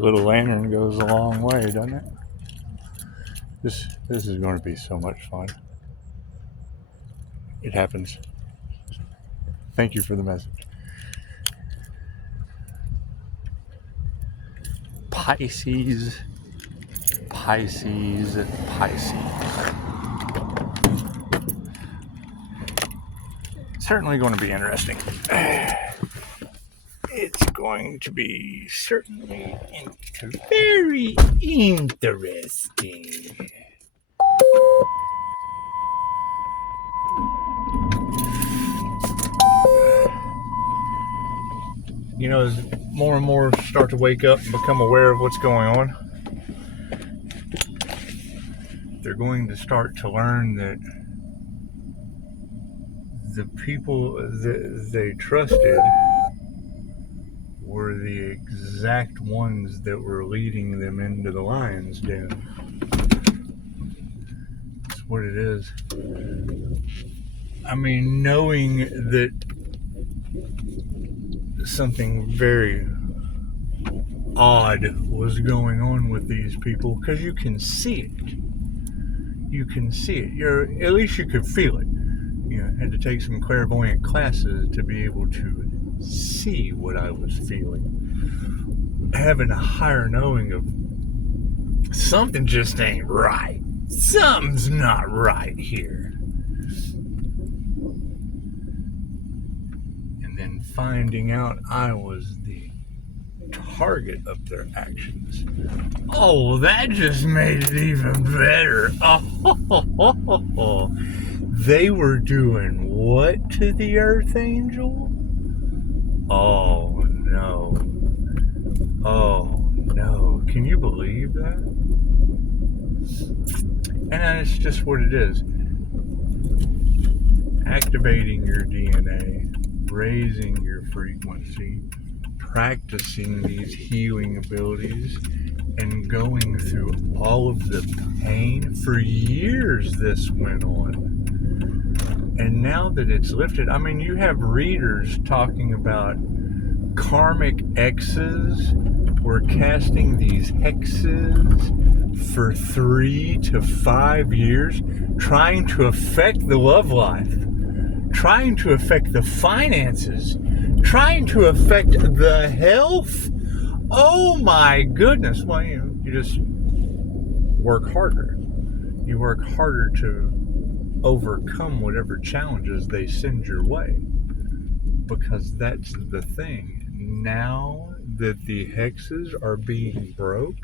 Little lantern goes a long way, doesn't it? This is going to be so much fun. It happens. Thank you for the message. Pisces. Certainly going to be interesting. It's going to be certainly very interesting. You know, as more and more start to wake up and become aware of what's going on, they're going to start to learn that the people that they trusted were the exact ones that were leading them into the lion's den. That's what it is. I mean, knowing that something very odd was going on with these people, because you can see it. You can see it. At least you could feel it. You know, I had to take some clairvoyant classes to be able to see what I was feeling. Having a higher knowing of something just ain't right. Something's not right here. And then finding out I was the target of their actions. Oh, that just made it even better. Oh, they were doing what to the Earth Angel? Oh no. Oh no. Can you believe that? And it's just what it is. Activating your DNA, raising your frequency, practicing these healing abilities, and going through all of the pain. For years this went on. And now that it's lifted, I mean, you have readers talking about karmic X's. We're casting these hexes for 3 to 5 years, trying to affect the love life, trying to affect the finances, trying to affect the health. Oh my goodness. Well, you just work harder. You work harder to overcome whatever challenges they send your way, because that's the thing. Now that the hexes are being broke,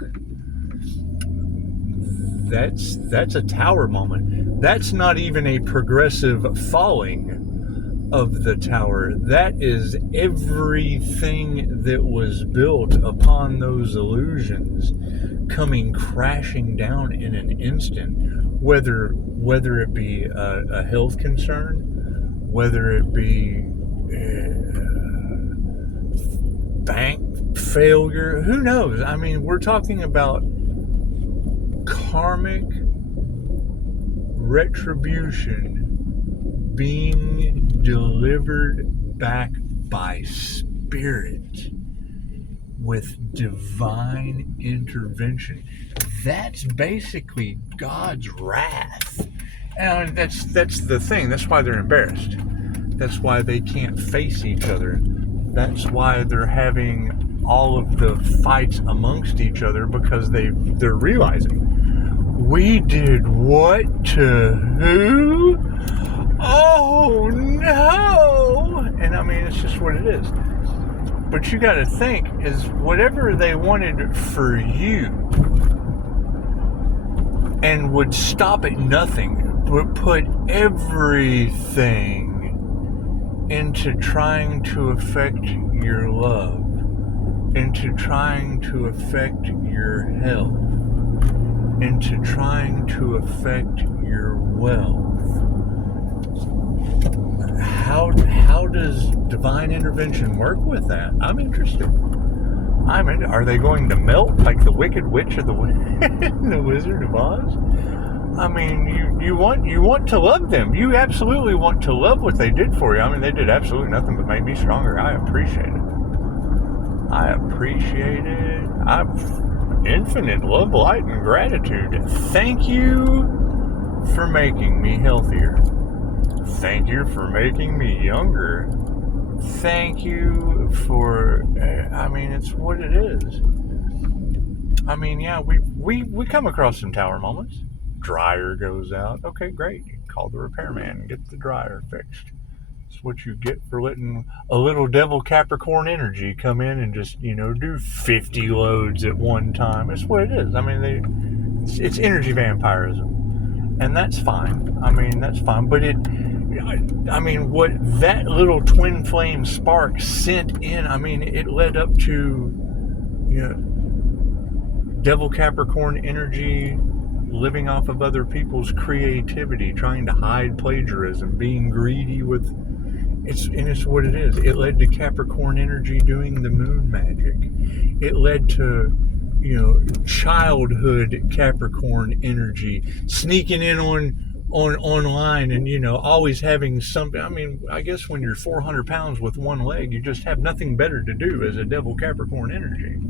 that's a tower moment. That's not even a progressive falling of the tower. That is everything that was built upon those illusions coming crashing down in an instant, whether it be a health concern, whether it be bank failure, who knows? I mean, we're talking about karmic retribution being delivered back by spirit with divine intervention. That's basically God's wrath. And that's the thing. That's why they're embarrassed. That's why they can't face each other. That's why they're having all of the fights amongst each other, because they're realizing, we did what to who? Oh no! And I mean, it's just what it is. But you got to think, is whatever they wanted for you and would stop at nothing, but put everything into trying to affect your love, into trying to affect your health, into trying to affect your wealth. How does divine intervention work with that? I'm interested. Are they going to melt like the Wicked Witch of the Wizard of Oz? I mean, you want to love them. You absolutely want to love what they did for you. I mean, they did absolutely nothing but make me stronger. I appreciate it. I appreciate it. I've infinite love, light, and gratitude. Thank you for making me healthier. Thank you for making me younger. Thank you for, it's what it is. We come across some tower moments. Dryer goes out. Okay, great. You call the repairman and get the dryer fixed. It's what you get for letting a little devil Capricorn energy come in and just, do 50 loads at one time. It's what it is. It's energy vampirism. And that's fine. That's fine. But what that little twin flame spark sent in, it led up to, devil Capricorn energy living off of other people's creativity, trying to hide plagiarism, being greedy with it's what it is. It led to Capricorn energy doing the moon magic. It led to childhood Capricorn energy sneaking in online and always having something. I guess when you're 400 pounds with one leg, you just have nothing better to do as a devil Capricorn energy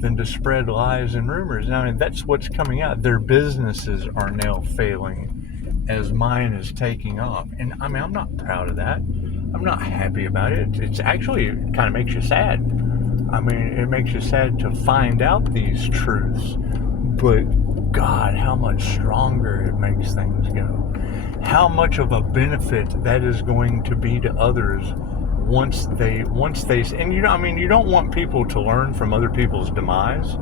than to spread lies and rumors. That's what's coming out. Their businesses are now failing as mine is taking off. And I'm not proud of that. I'm not happy about it. It's actually, it kind of makes you sad. It makes you sad to find out these truths. But God, how much stronger it makes things go. How much of a benefit that is going to be to others once they and you don't want people to learn from other people's demise,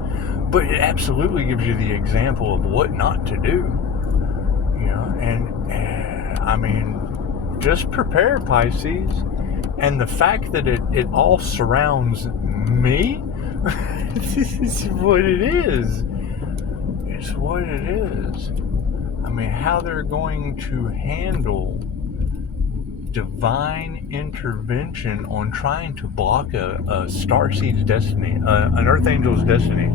but it absolutely gives you the example of what not to do. Just prepare, Pisces. And the fact that it all surrounds me, this is what it is. It's what it is. How they're going to handle divine intervention on trying to block a starseed's destiny, an earth angel's destiny,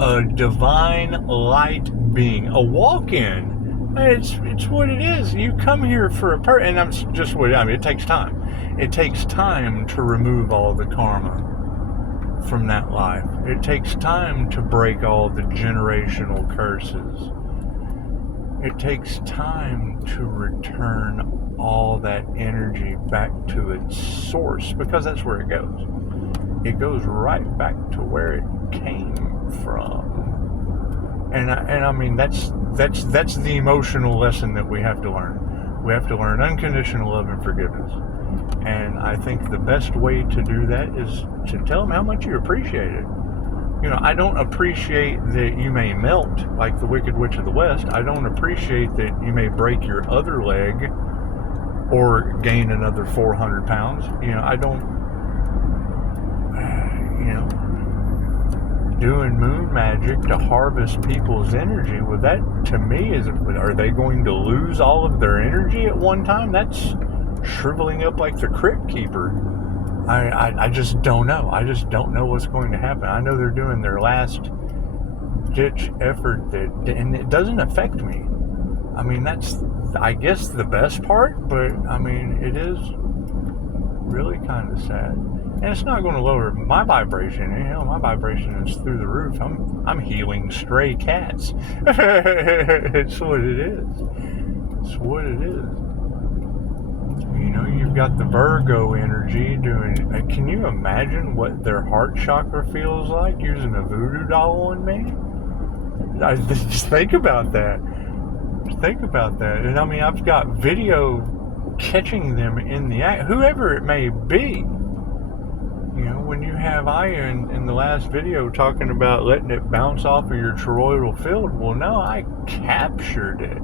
a divine light being, a walk-in. It's what it is. You come here for a and I'm just what it takes time. It takes time to remove all the karma from that life. It takes time to break all the generational curses. It takes time to return all that energy back to its source, because that's where it goes. It goes right back to where it came from. And that's the emotional lesson that we have to learn. We have to learn unconditional love and forgiveness. And I think the best way to do that is to tell them how much you appreciate it. I don't appreciate that you may melt like the Wicked Witch of the West. I don't appreciate that you may break your other leg or gain another 400 pounds. I don't, doing moon magic to harvest people's energy. Well, that to me are they going to lose all of their energy at one time? That's shriveling up like the crypt keeper. I just don't know. I just don't know what's going to happen. I know they're doing their last ditch effort and it doesn't affect me. That's, I guess, the best part, but it is really kind of sad. And it's not going to lower my vibration. My vibration is through the roof. I'm healing stray cats. It's what it is. It's what it is. You've got the Virgo energy doing. Can you imagine what their heart chakra feels like using a voodoo doll on me? Just think about that. Think about that. And I've got video catching them in the act, whoever it may be. When you have Aya in the last video talking about letting it bounce off of your toroidal field, well, no, I captured it.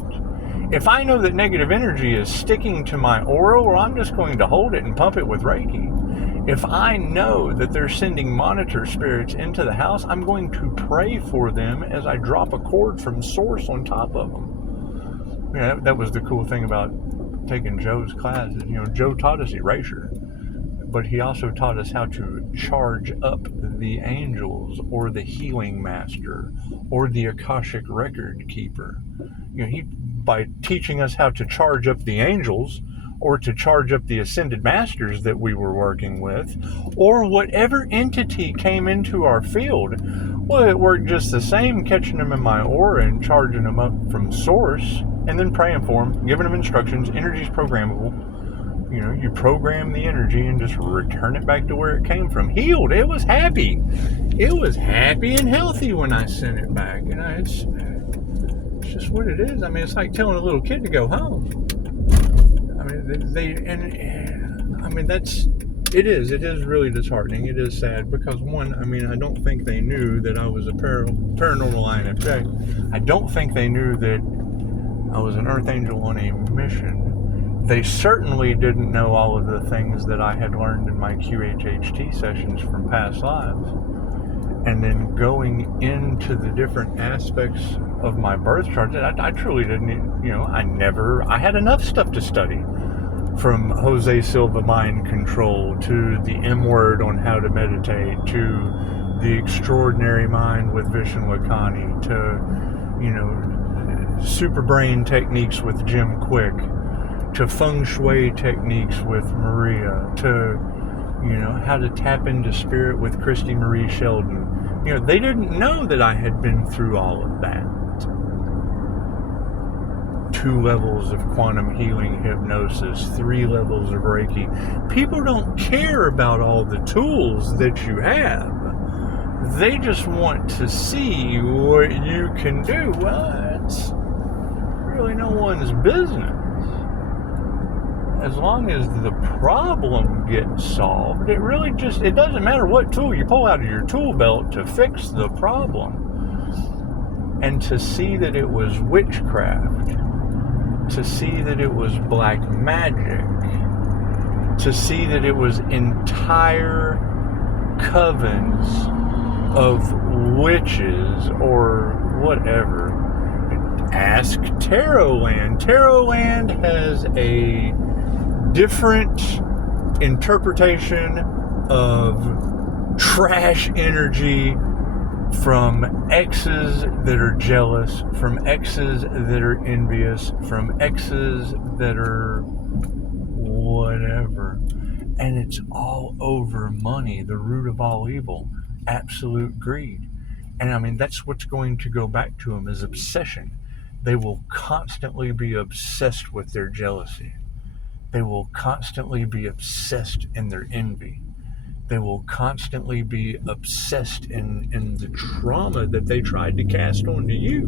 If I know that negative energy is sticking to my aura, well, I'm just going to hold it and pump it with Reiki. If I know that they're sending monitor spirits into the house, I'm going to pray for them as I drop a cord from source on top of them. That was the cool thing about taking Joe's classes. Joe taught us erasure, but he also taught us how to charge up the angels or the healing master or the Akashic record keeper. By teaching us how to charge up the angels or to charge up the ascended masters that we were working with, or whatever entity came into our field. Well, it worked just the same, catching them in my aura and charging them up from source, and then praying for them, giving them instructions. Energy's programmable. You program the energy and just return it back to where it came from. Healed. It was happy. It was happy and healthy when I sent it back. It's just what it is. I mean, it's like telling a little kid to go home. I mean, it is really disheartening. It is sad because, one, I mean, I don't think they knew that I was a paranormal INFJ. I don't think they knew that I was an Earth Angel on a mission. They certainly didn't know all of the things that I had learned in my QHHT sessions from past lives. And then going into the different aspects of my birth chart, I truly didn't, I had enough stuff to study. From Jose Silva mind control to the M word on how to meditate to the extraordinary mind with Vishen Lakhani to, super brain techniques with Jim Quick, to feng shui techniques with Maria, to, how to tap into spirit with Christy Marie Sheldon. They didn't know that I had been through all of that. 2 levels of quantum healing hypnosis, 3 levels of Reiki. People don't care about all the tools that you have. They just want to see what you can do. Well, it's really no one's business. As long as the problem gets solved, it doesn't matter what tool you pull out of your tool belt to fix the problem. And to see that it was witchcraft, to see that it was black magic, to see that it was entire covens of witches or whatever. Ask Tarotland. Tarotland has a different interpretation of trash energy from exes that are jealous, from exes that are envious, from exes that are whatever. And it's all over money, the root of all evil, absolute greed. And I mean, that's what's going to go back to them is obsession. They will constantly be obsessed with their jealousy. They will constantly be obsessed in their envy. They will constantly be obsessed in the trauma that they tried to cast onto you.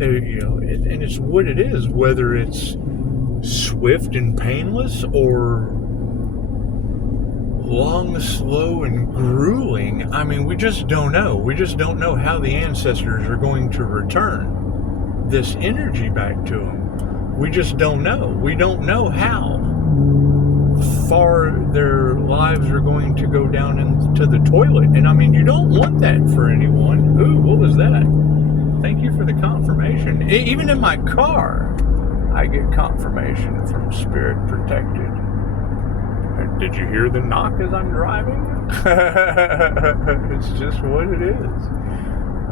And it's what it is, whether it's swift and painless or long, slow, and grueling. I mean, we just don't know. We just don't know how the ancestors are going to return this energy back to them. We just don't know. We don't know how far their lives are going to go down into the toilet. And I mean, you don't want that for anyone. Ooh, what was that? Thank you for the confirmation. Even in my car, I get confirmation from Spirit Protected. Did you hear the knock as I'm driving? It's just what it is.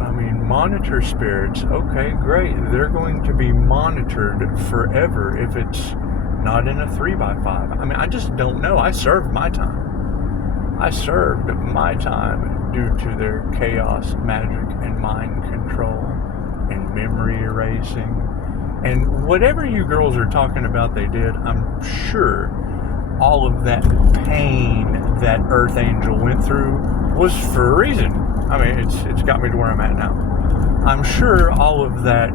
I mean, monitor spirits. Okay, great. They're going to be monitored forever if it's not in a 3x5. I mean, I just don't know. I served my time. I served my time due to their chaos, magic, and mind control, and memory erasing. And whatever you girls are talking about they did, I'm sure all of that pain that Earth Angel went through was for a reason. I mean, it's got me to where I'm at now. I'm sure all of that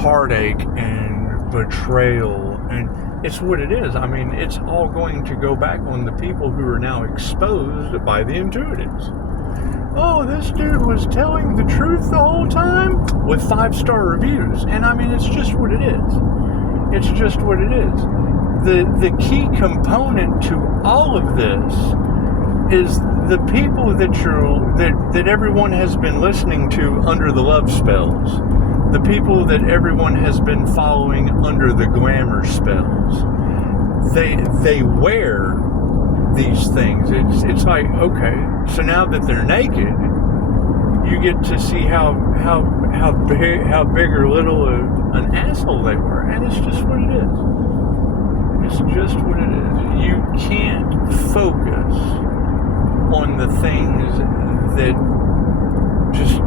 heartache and betrayal, and it's what it is. I mean, it's all going to go back on the people who are now exposed by the intuitives. Oh, this dude was telling the truth the whole time with 5-star reviews. And I mean, it's just what it is. It's just what it is. The key component to all of this is the people that everyone has been listening to under the love spells, the people that everyone has been following under the glamour spells. They wear these things. It's like, okay, so now that they're naked, you get to see how big or little an asshole they were, and it's just what it is. It's just what it is. You can't focus on the things that just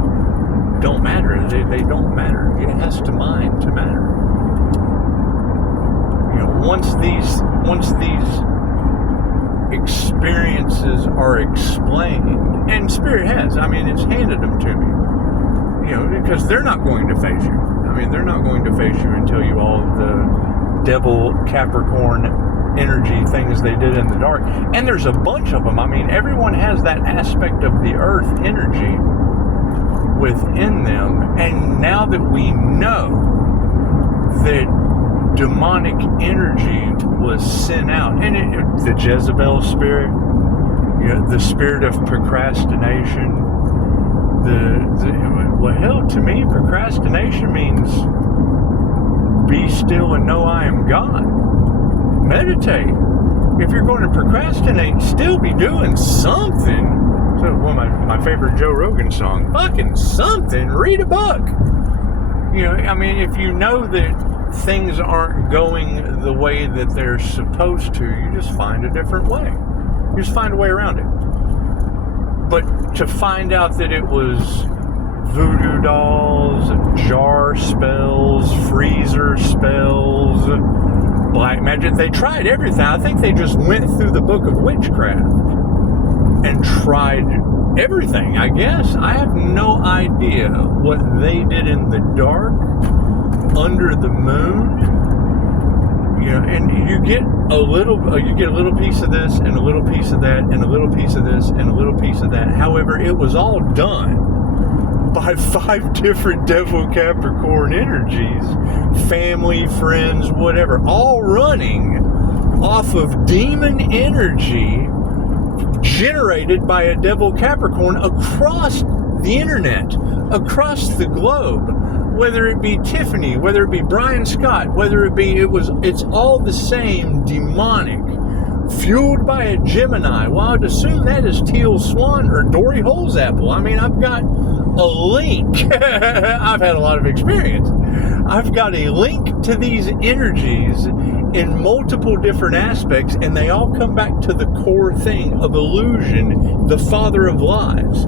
don't matter. They don't matter. It has to mind to matter. You know, once these experiences are explained, and Spirit has, I mean, it's handed them to me. You know, because they're not going to face you. I mean, they're not going to face you and tell you all the devil Capricorn energy things they did in the dark. And there's a bunch of them. I mean, everyone has that aspect of the earth energy within them. And now that we know that demonic energy was sent out, and the Jezebel spirit, you know, the spirit of procrastination, well, hell, to me, procrastination means be still and know I am God. Meditate. If you're going to procrastinate, still be doing something. So one of my favorite Joe Rogan song, fucking something, read a book. You know, I mean, if you know that things aren't going the way that they're supposed to, you just find a different way. You just find a way around it. But to find out that it was voodoo dolls, jar spells, freezer spells, black magic, they tried everything. I think they just went through the book of witchcraft and tried everything, I guess. I have no idea what they did in the dark, under the moon. You know, and you get a little piece of this, and a little piece of that, and a little piece of this, and a little piece of that. However, it was all done by 5 different devil Capricorn energies, family, friends, whatever, all running off of demon energy generated by a devil Capricorn across the internet, across the globe. Whether it be Tiffany, whether it be Brian Scott, whether it be, it's all the same demonic, fueled by a Gemini. Well, I'd assume that is Teal Swan or Dory Holesapple. I mean, I've got a link. I've had a lot of experience. I've got a link to these energies in multiple different aspects, and they all come back to the core thing of illusion, the father of lies,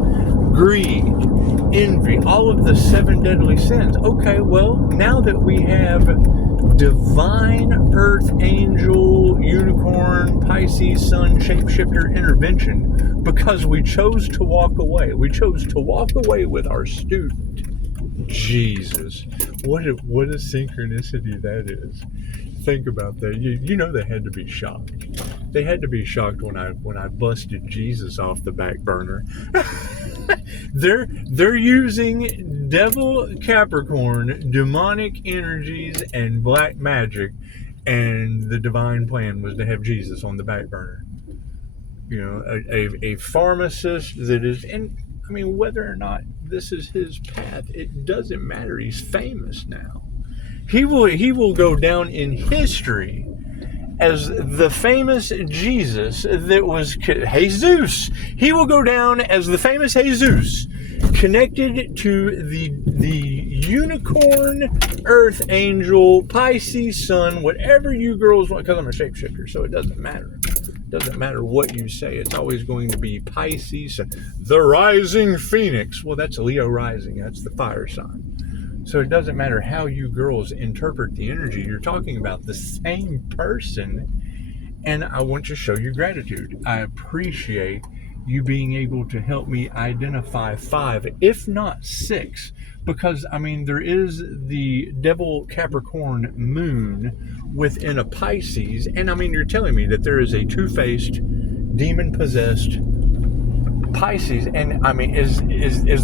greed, envy, all of the 7 deadly sins. Okay, well, now that we have divine earth angel, unicorn, Pisces sun, shapeshifter intervention, because we chose to walk away. We chose to walk away with our student. Jesus, what a synchronicity that is. Think about that. You know they had to be shocked. They had to be shocked when I busted Jesus off the back burner. They're using devil Capricorn, demonic energies, and black magic, and the divine plan was to have Jesus on the back burner. You know, a pharmacist that is, and I mean, whether or not this is his path, it doesn't matter. He's famous now. He will go down in history as the famous Jesus that was Jesus. He will go down as the famous Jesus, connected to the unicorn, earth angel, Pisces sun, whatever you girls want, because I'm a shapeshifter, so it doesn't matter. It doesn't matter what you say. It's always going to be Pisces, the rising phoenix. Well, that's Leo rising. That's the fire sign. So it doesn't matter how you girls interpret the energy. You're talking about the same person, and I want to show you gratitude. I appreciate you being able to help me identify 5, if not 6, because, I mean, there is the devil Capricorn moon within a Pisces, and, I mean, you're telling me that there is a two-faced, demon-possessed Pisces, and I mean, is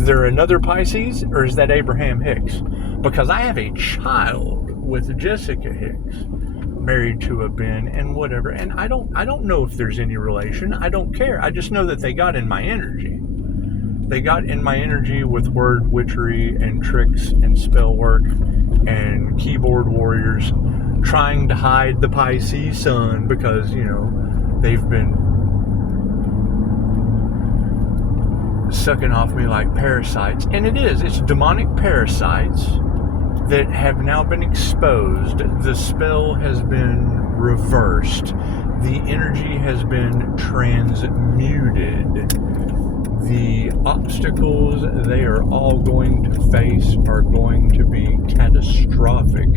there another Pisces, or is that Abraham Hicks? Because I have a child with Jessica Hicks, married to a Ben, and whatever, and I don't know if there's any relation. I don't care. I just know that they got in my energy. They got in my energy with word witchery and tricks and spell work and keyboard warriors, trying to hide the Pisces sun because, you know, they've been sucking off me like parasites. And it's demonic parasites that have now been exposed. The spell has been reversed. The energy has been transmuted. The obstacles they are all going to face are going to be catastrophic.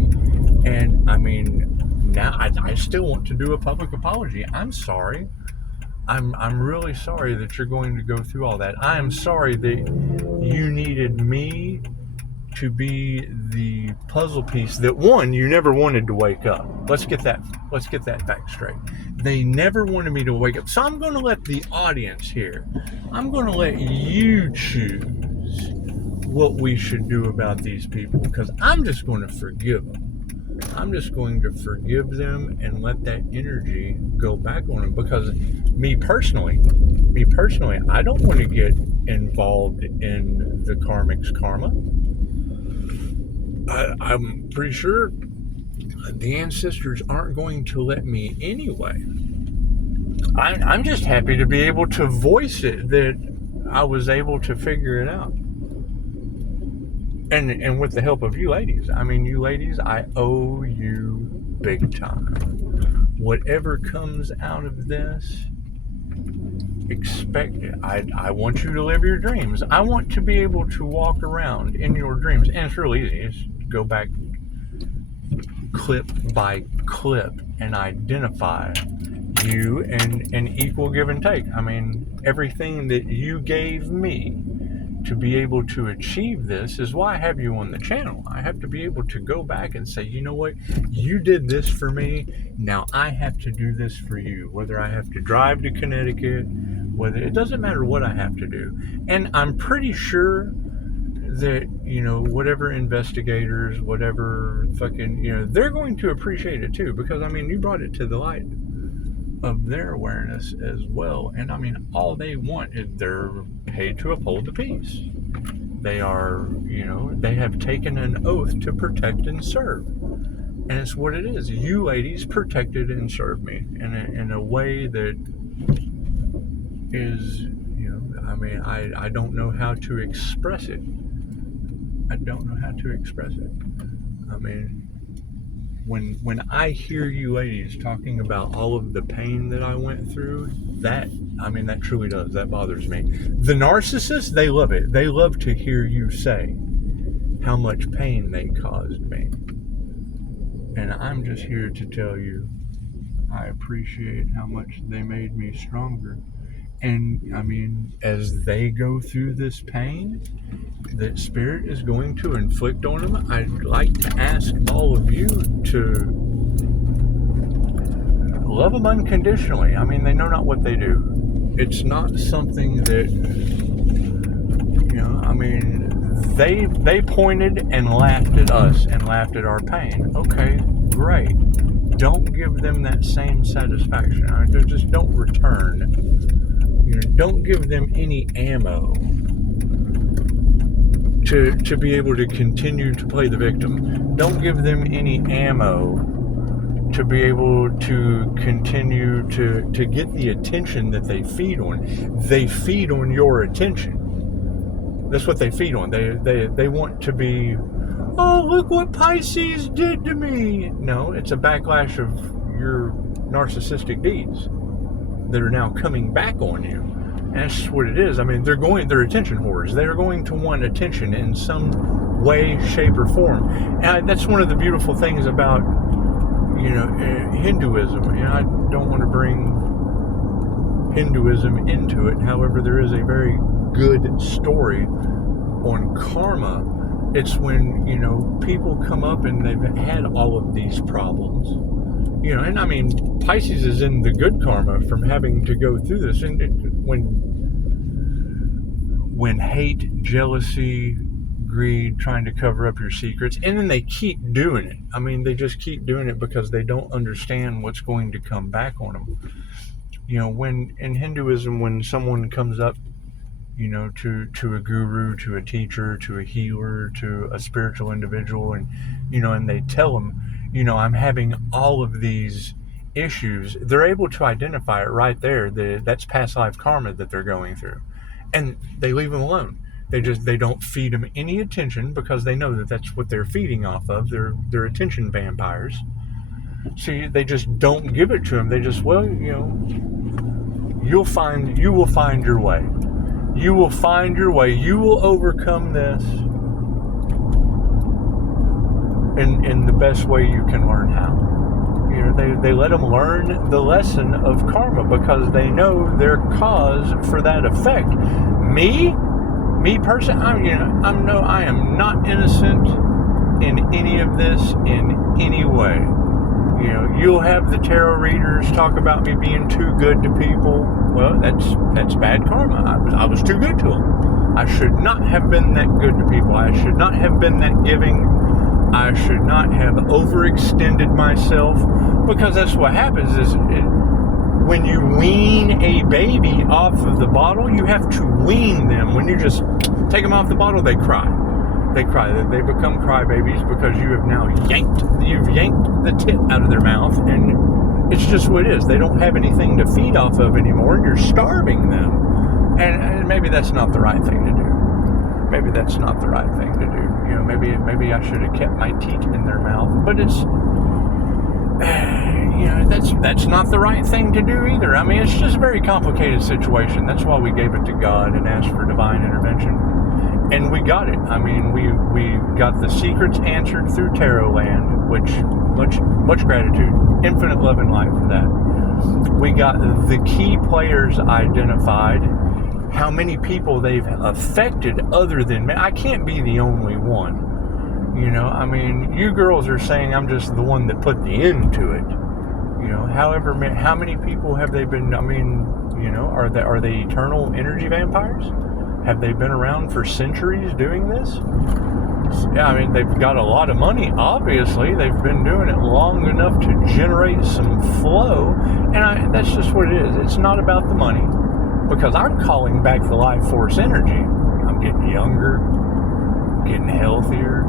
And I mean, now I still want to do a public apology. I'm sorry. I'm really sorry that you're going to go through all that. I am sorry that you needed me to be the puzzle piece that, one, you never wanted to wake up. Let's get that fact straight. They never wanted me to wake up. So I'm going to let the audience here, I'm going to let you choose what we should do about these people, because I'm just going to forgive them. I'm just going to forgive them and let that energy go back on them, because me personally, I don't want to get involved in the karmic's karma. I'm pretty sure the ancestors aren't going to let me anyway. I'm just happy to be able to voice it, that I was able to figure it out. And with the help of you ladies. I mean, you ladies, I owe you big time. Whatever comes out of this, expect it. I want you to live your dreams. I want to be able to walk around in your dreams. And it's really easy. Just go back clip by clip and identify you and an equal give and take. I mean, everything that you gave me to be able to achieve this is why I have you on the channel. I have to be able to go back and say, you know what, you did this for me, now I have to do this for you. Whether I have to drive to Connecticut, whether, it doesn't matter what I have to do. And I'm pretty sure that, you know, whatever investigators, whatever fucking, you know, they're going to appreciate it too, because I mean, you brought it to the light of their awareness as well. And I mean, all they want is they're paid to uphold the peace. They are, you know, they have taken an oath to protect and serve. And it's what it is. You ladies protected and served me in a way that is, you know, I mean, I don't know how to express it. I don't know how to express it. I mean, when I hear you ladies talking about all of the pain that I went through, that, I mean, that truly does. That bothers me. The narcissists, they love it. They love to hear you say how much pain they caused me. And I'm just here to tell you, I appreciate how much they made me stronger. And I mean, as they go through this pain that Spirit is going to inflict on them, I'd like to ask all of you to love them unconditionally. I mean, they know not what they do. It's not something that, you know, I mean, they pointed and laughed at us and laughed at our pain. Okay, great. Don't give them that same satisfaction. Just don't return. You know, don't give them any ammo to be able to continue to play the victim. Don't give them any ammo to be able to continue to get the attention that they feed on. They feed on your attention. That's what they feed on. They want to be, oh, look what Pisces did to me. No, it's a backlash of your narcissistic deeds that are now coming back on you. And that's just what it is. I mean, they're attention whores. They're going to want attention in some way, shape, or form. And that's one of the beautiful things about, you know, Hinduism. You know, I don't want to bring Hinduism into it. However, there is a very good story on karma. It's when, you know, people come up and they've had all of these problems. You know, and I mean, Pisces is in the good karma from having to go through this. And when hate, jealousy, greed, trying to cover up your secrets, and then they keep doing it. I mean, they just keep doing it because they don't understand what's going to come back on them. You know, when in Hinduism, when someone comes up, you know, to a guru, to a teacher, to a healer, to a spiritual individual, and, you know, and they tell them, you know, I'm having all of these issues, they're able to identify it right there. That's past life karma that they're going through. And they leave them alone. They don't feed them any attention because they know that that's what they're feeding off of. They're attention vampires. So they just don't give it to them. They just, well, you will find your way. You will find your way. You will overcome this in the best way you can learn how. They let them learn the lesson of karma because they know their cause for that effect. Me personally, I am not innocent in any of this in any way. You'll have the tarot readers talk about me being too good to people. Well, that's bad karma. I was too good to them. I should not have been that good to people. I should not have been that giving. I should not have overextended myself, because that's what happens is when you wean a baby off of the bottle, you have to wean them. When you just take them off the bottle, they cry. They cry. They become crybabies because you have now yanked the tip out of their mouth, and it's just what it is. They don't have anything to feed off of anymore, and you're starving them. And maybe that's not the right thing to do. Maybe that's not the right thing to do. Maybe I should have kept my teat in their mouth. But it's, that's not the right thing to do either. I mean, it's just a very complicated situation. That's why we gave it to God and asked for divine intervention. And we got it. I mean, we got the secrets answered through Tarot Land, which much gratitude, infinite love and light for that. We got the key players identified, how many people they've affected other than me. I can't be the only one. I mean, you girls are saying I'm just the one that put the end to it. However, how many people have they been? I mean, are they eternal energy vampires? Have they been around for centuries doing this? Yeah, I mean, they've got a lot of money, obviously. They've been doing it long enough to generate some flow. And that's just what it is. It's not about the money. Because I'm calling back the life force energy. I'm getting younger, getting healthier.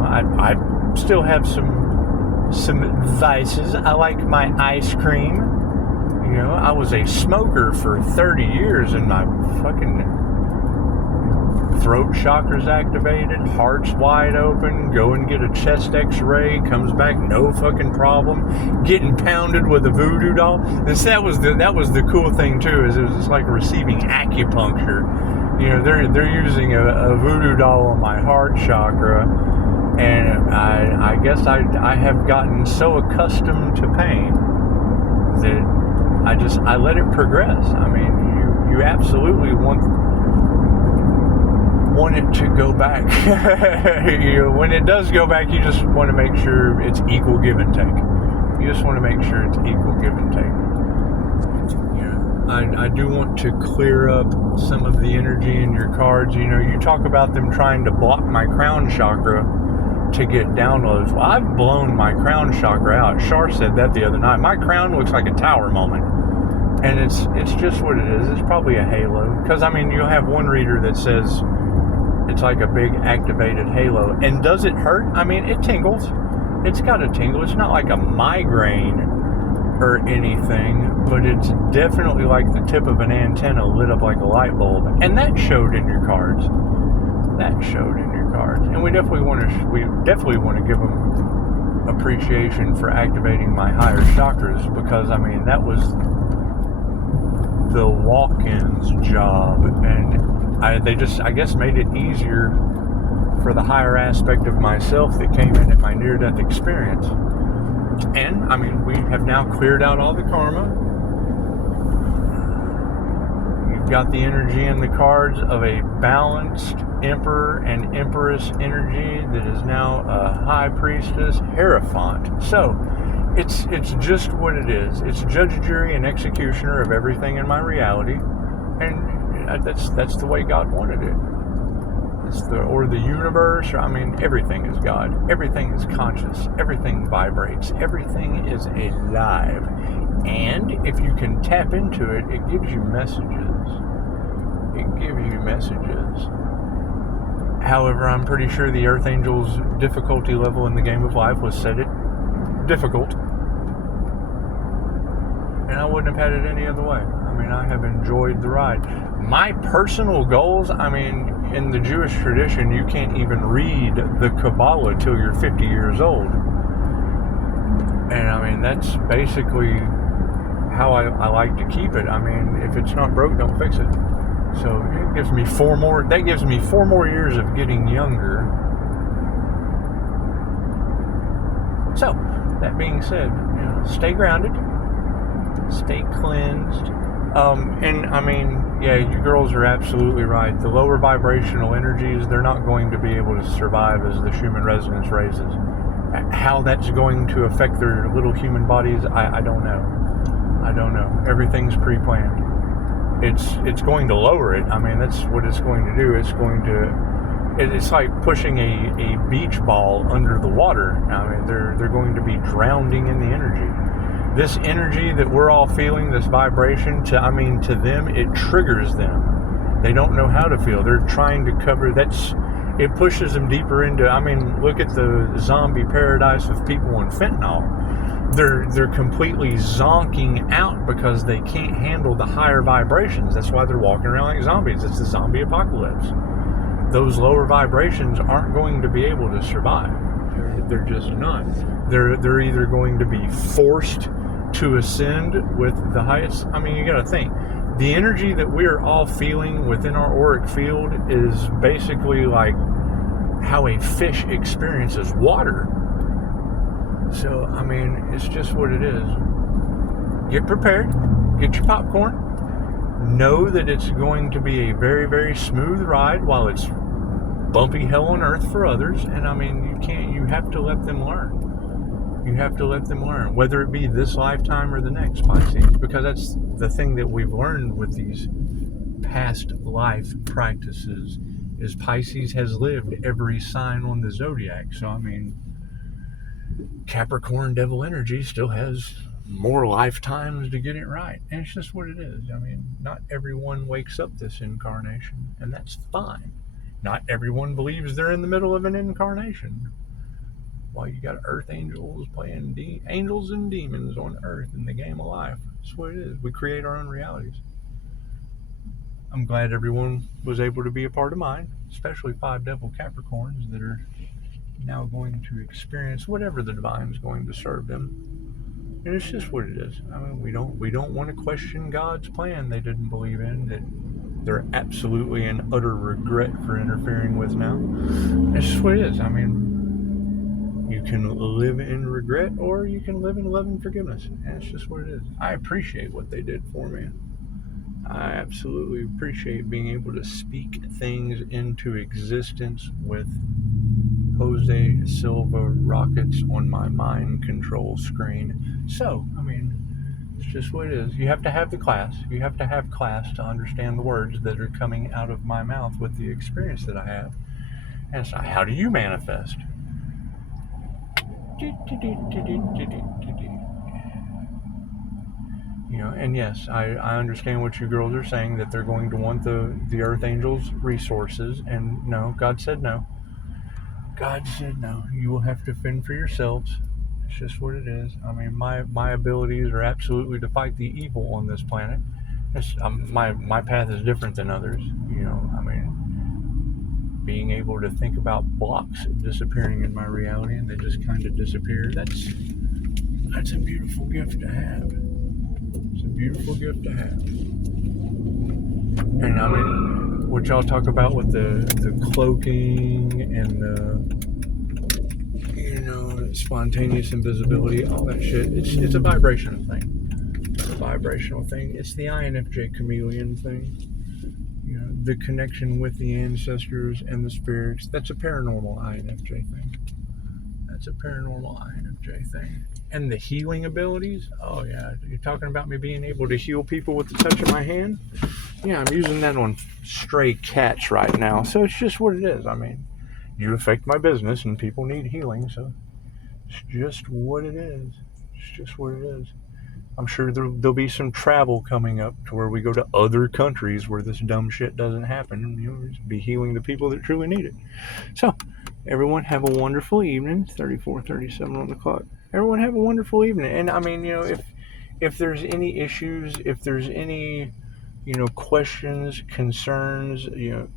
I still have some vices. I like my ice cream. I was a smoker for 30 years and my fucking throat chakra's activated, heart's wide open, go and get a chest x-ray, comes back no fucking problem, getting pounded with a voodoo doll. That was the cool thing too, is it was just like receiving acupuncture. They're using a voodoo doll on my heart chakra, and I guess I have gotten so accustomed to pain that I let it progress. I mean, you absolutely want it to go back. When it does go back, you just want to make sure it's equal give and take. You just want to make sure it's equal give and take. I do want to clear up some of the energy in your cards. You talk about them trying to block my crown chakra to get downloads. Well, I've blown my crown chakra out. Shar said that the other night. My crown looks like a tower moment. And it's just what it is. It's probably a halo. Because, I mean, you'll have one reader that says it's like a big activated halo. And does it hurt? I mean, it tingles. It's got a tingle. It's not like a migraine or anything, but it's definitely like the tip of an antenna lit up like a light bulb. And that showed in your cards. And we definitely want to give them appreciation for activating my higher chakras, because, I mean, that was the walk-ins job, and they just, I guess, made it easier for the higher aspect of myself that came in at my near-death experience. And, I mean, we have now cleared out all the karma. You've got the energy in the cards of a balanced Emperor and Empress energy that is now a High Priestess Hierophant. So, it's just what it is. It's judge, jury, and executioner of everything in my reality, and that's the way God wanted it. Or the universe, or, I mean, everything is God. Everything is conscious. Everything vibrates. Everything is alive. And if you can tap into it, it gives you messages. However, I'm pretty sure the Earth Angel's difficulty level in the game of life was set at difficult. And I wouldn't have had it any other way. I mean, I have enjoyed the ride. My personal goals, I mean, in the Jewish tradition, you can't even read the Kabbalah till you're 50 years old. And I mean, that's basically how I like to keep it. I mean, if it's not broke, don't fix it. So it gives me 4 more years of getting younger. So, that being said, stay grounded, stay cleansed. And I mean, yeah, you girls are absolutely right. The lower vibrational energies, they're not going to be able to survive as the Schumann resonance raises. How that's going to affect their little human bodies, I don't know. I don't know. Everything's pre-planned. It's going to lower it. I mean, that's what it's going to do. It's like pushing a beach ball under the water. I mean, they're going to be drowning in the energy. This energy that we're all feeling, this vibration, to them, it triggers them. They don't know how to feel. They're trying to cover. It pushes them deeper into. I mean, look at the zombie paradise of people on fentanyl. They're completely zonking out because they can't handle the higher vibrations. That's why they're walking around like zombies. It's the zombie apocalypse. Those lower vibrations aren't going to be able to survive. They're just not. They're either going to be forced to ascend with the highest. I mean, you got to think. The energy that we're all feeling within our auric field is basically like how a fish experiences water. So, I mean, it's just what it is. Get prepared. Get your popcorn. Know that it's going to be a very, very smooth ride while it's bumpy hell on earth for others. And, I mean, you have to let them learn. You have to let them learn, whether it be this lifetime or the next, Pisces. Because that's the thing that we've learned with these past life practices is Pisces has lived every sign on the zodiac. So, I mean, Capricorn devil energy still has more lifetimes to get it right. And it's just what it is. I mean, not everyone wakes up this incarnation, and that's fine. Not everyone believes they're in the middle of an incarnation. Well, you got earth angels playing angels and demons on earth in the game of life. That's what it is. We create our own realities. I'm glad everyone was able to be a part of mine, especially 5 devil Capricorns that are now going to experience whatever the divine's going to serve them. And it's just what it is. I mean, we don't want to question God's plan they didn't believe in, that they're absolutely in utter regret for interfering with now. It's just what it is. I mean, you can live in regret or you can live in love and forgiveness. And it's just what it is. I appreciate what they did for me. I absolutely appreciate being able to speak things into existence with Jose Silva rockets on my mind control screen. So, I mean, it's just what it is. You have to have the class. You have to have class to understand the words that are coming out of my mouth with the experience that I have. And so, how do you manifest? And yes, I understand what you girls are saying, that they're going to want the Earth Angels resources, and no, God said no. God said no. You will have to fend for yourselves. It's just what it is. I mean, my abilities are absolutely to fight the evil on this planet. My path is different than others. I mean, being able to think about blocks disappearing in my reality and they just kind of disappear, that's a beautiful gift to have. It's a beautiful gift to have. And I mean, what y'all talk about with the cloaking and the spontaneous invisibility, all that shit, it's a vibrational thing. It's a vibrational thing. It's the INFJ chameleon thing. The connection with the ancestors and the spirits. That's a paranormal INFJ thing. That's a paranormal INFJ thing. And the healing abilities, oh yeah, you're talking about me being able to heal people with the touch of my hand? Yeah, I'm using that on stray cats right now. So it's just what it is. I mean, you affect my business and people need healing, so it's just what it is. It's just what it is. I'm sure there'll be some travel coming up to where we go to other countries where this dumb shit doesn't happen. Just be healing the people that truly need it. So, everyone have a wonderful evening. 34:37 on the clock. Everyone have a wonderful evening. And I mean, if there's any issues, if there's any, questions, concerns,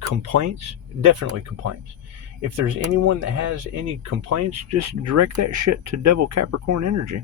complaints, definitely complaints. If there's anyone that has any complaints, just direct that shit to Devil Capricorn energy.